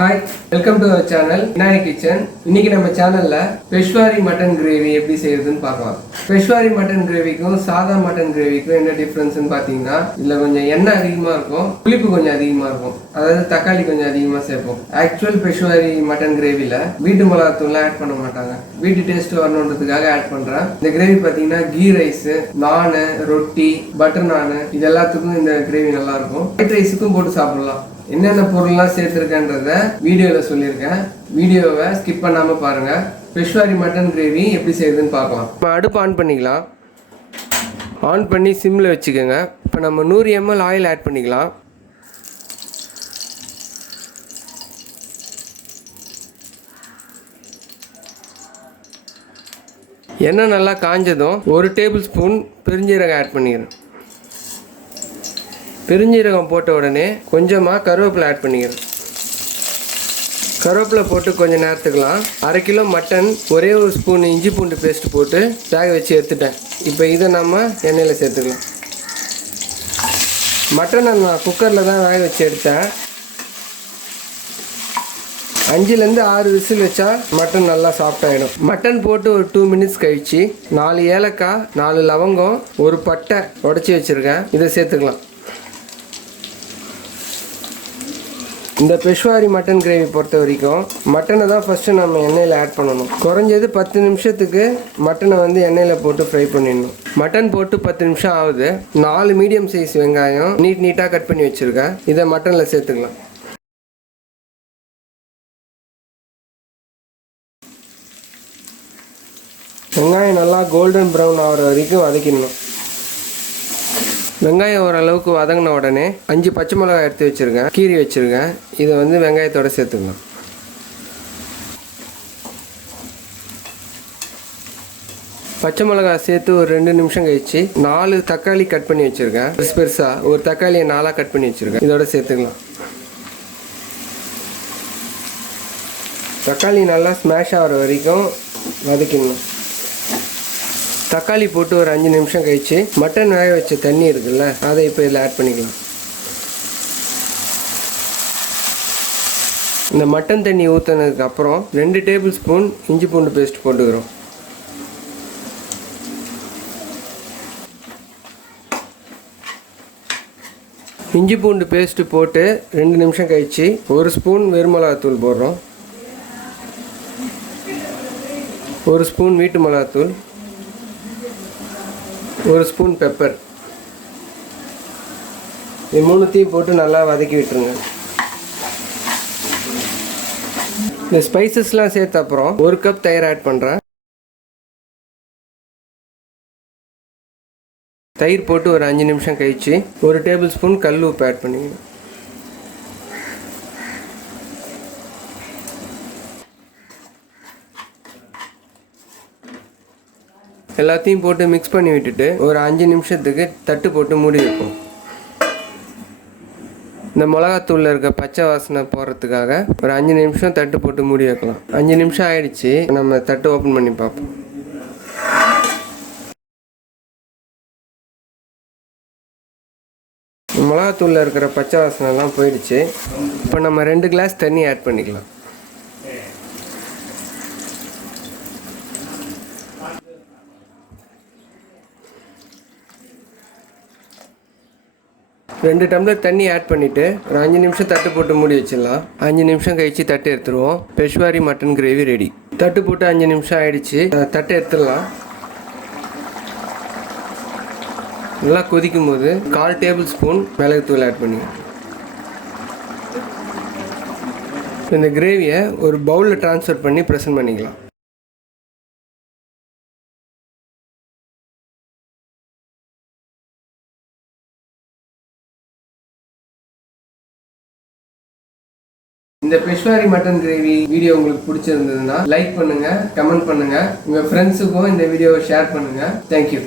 Hi, welcome to our channel Vinay Kitchen. இன்னைக்கு நம்ம சேனல்ல பெஷ்வாரி மட்டன் கிரேவி எப்படி செய்யறதுன்னு பார்க்கலாம். பெஷ்வாரி மட்டன் கிரேவிக்கும் சாதா மட்டன் கிரேவிக்கும் என்ன டிஃபரன்ஸ்னு பாத்தீங்கன்னா இதுல கொஞ்சம் எண்ணெய் அதிகமா இருக்கும், புளிப்பு கொஞ்சம் அதிகமா இருக்கும். அதாவது தக்காளி கொஞ்சம் அதிகமா சேர்ப்போம். ஆக்சுவல் பெஷ்வாரி மட்டன் கிரேவில வீட்டு மிளகாத்தூள்லாம் ஆட் பண்ண மாட்டாங்க. வீட்டு டேஸ்ட் வரணுன்றதுக்காக ஆட் பண்றேன். இந்த கிரேவி பாத்தீங்கன்னா கீ ரைஸ், நானு, ரொட்டி, பட்டர் நானு இது எல்லாத்துக்கும் இந்த கிரேவி நல்லா இருக்கும். ஒயிட் ரைஸுக்கும் போட்டு சாப்பிடலாம். என்னென்ன பொருள்லாம் சேர்த்துருக்கேன்றத வீடியோவில் சொல்லியிருக்கேன். வீடியோவை ஸ்கிப் பண்ணாமல் பாருங்கள். பெஷ்வாரி மட்டன் கிரேவி எப்படி செய்யுதுன்னு பார்க்கலாம். இப்போ அடுப்பு ஆன் பண்ணிக்கலாம். ஆன் பண்ணி சிம்மில் வச்சுக்கோங்க. இப்போ நம்ம 100 ml ஆயில் ஆட் பண்ணிக்கலாம். எண்ணெய் நல்லா காஞ்சதும் 1 டேபிள் ஸ்பூன் பெருஞ்சீரகம் ஆட் பண்ணிக்கிறேன். பெருஞ்சீரகம் போட்ட உடனே கொஞ்சமாக கருவேப்பிலை ஆட் பண்ணிக்கிறேன். கருவேப்பிலை போட்டு கொஞ்சம் நேரத்துக்கலாம். 1/2 கிலோ மட்டன் ஒரே ஒரு ஸ்பூன் இஞ்சி பூண்டு பேஸ்ட் போட்டு வேக வச்சு எடுத்துட்டேன். இப்போ இதை நம்ம எண்ணெயில் சேர்த்துக்கலாம். மட்டனை நான் குக்கரில் தான் வேக வச்சு எடுத்தேன். 5லேருந்து 6 விசில் வச்சா மட்டன் நல்லா சாஃப்டாகிடும். மட்டன் போட்டு ஒரு 2 மினிட்ஸ் கழித்து 4 ஏலக்காய், 4 லவங்கம், ஒரு பட்டை உடச்சி வச்சுருக்கேன். இதை சேர்த்துக்கலாம். இந்த பெஷ்வாரி மட்டன் கிரேவி பொறுத்த வரைக்கும் மட்டனை தான் ஃபஸ்ட்டு நம்ம எண்ணெயில் ஆட் பண்ணணும். குறைஞ்சது 10 நிமிஷத்துக்கு மட்டனை வந்து எண்ணெயில் போட்டு ஃப்ரை பண்ணிடணும். மட்டன் போட்டு 10 நிமிஷம் ஆகுது. 4 மீடியம் சைஸ் வெங்காயம் நீட்டாக கட் பண்ணி வச்சுருக்கேன். இதை மட்டனில் சேர்த்துக்கலாம். வெங்காயம் நல்லா கோல்டன் ப்ரௌன் ஆகிற வரைக்கும் வதக்கிடணும். வெங்காயம் ஓரளவுக்கு வதங்கின உடனே 5 பச்சை மிளகாய் எடுத்து வச்சுருக்கேன், கீரி வச்சுருக்கேன். இதை வந்து வெங்காயத்தோடு சேர்த்துக்கலாம். பச்சை மிளகாய் சேர்த்து ஒரு 2 நிமிஷம் கழிச்சு 4 தக்காளி கட் பண்ணி வச்சுருக்கேன். பெருசாக ஒரு தக்காளியை 4ஆக கட் பண்ணி வச்சுருக்கேன். இதோட சேர்த்துக்கலாம். தக்காளி நல்லா ஸ்மாஷ் ஆகிற வரைக்கும் வதக்கிடணும். தக்காளி போட்டு ஒரு 5 நிமிஷம் கழிச்சு மட்டன் வேக வச்ச தண்ணி இருக்குல்ல, அதை இப்போ இதில் ஆட் பண்ணிக்கலாம். இந்த மட்டன் தண்ணி ஊற்றினதுக்கு அப்புறம் 2 டேபிள் ஸ்பூன் இஞ்சி பூண்டு பேஸ்ட் போட்டுக்கிறோம். இஞ்சி பூண்டு பேஸ்ட்டு போட்டு 2 நிமிஷம் கழிச்சு 1 ஸ்பூன் வெறுமிளகாத்தூள் போடுறோம். 1 ஸ்பூன் வீட்டு மிளகாத்தூள், 1 ஸ்பூன் பெப்பர். இது 3த்தையும் போட்டு நல்லா வதக்கி விட்டுருங்க. இந்த ஸ்பைசஸ்லாம் சேர்த்த அப்புறம் 1 கப் தயிர் ஆட் பண்ணுறேன். தயிர் போட்டு ஒரு 5 நிமிஷம் கழிச்சு 1 டேபிள் ஸ்பூன் கல் உப்பு ஆட் பண்ணிக்கணும். எல்லாத்தையும் போட்டு மிக்ஸ் பண்ணி விட்டுட்டு ஒரு 5 நிமிஷத்துக்கு தட்டு போட்டு மூடி வைப்போம். இந்த மிளகாத்தூளில் இருக்க பச்சை வாசனை போகிறதுக்காக ஒரு 5 நிமிஷம் தட்டு போட்டு மூடி வைக்கலாம். 5 நிமிஷம் ஆயிடுச்சு. நம்ம தட்டு ஓப்பன் பண்ணி பார்ப்போம். மிளகாத்தூளில் இருக்கிற பச்சை வாசனைலாம் போயிடுச்சு. இப்போ நம்ம 2 கிளாஸ் தண்ணி ஆட் பண்ணிக்கலாம். ரெண்டு டம்ளர் தண்ணி ஆட் பண்ணிவிட்டு ஒரு 5 நிமிஷம் தட்டு போட்டு மூடி வச்சிடலாம். 5 நிமிஷம் கழிச்சு தட்டு எடுத்துருவோம். பெஷ்வாரி மட்டன் கிரேவி ரெடி. தட்டு போட்டு 5 நிமிஷம் ஆயிடுச்சு. தட்டை எடுத்துடலாம். நல்லா கொதிக்கும் போது 1/4 டேபிள் ஸ்பூன் மிளகுத்தூள் ஆட் பண்ணி இந்த கிரேவியை ஒரு பவுலில் ட்ரான்ஸ்ஃபர் பண்ணி ப்ரெசன்ட் பண்ணிக்கலாம். இந்த பெஷ்வாரி மட்டன் கிரேவி வீடியோ உங்களுக்கு பிடிச்சிருந்ததுன்னா லைக் பண்ணுங்க, கமெண்ட் பண்ணுங்க, உங்க ஃப்ரெண்ட்ஸுக்கும் இந்த வீடியோவை ஷேர் பண்ணுங்க. தேங்க்யூ.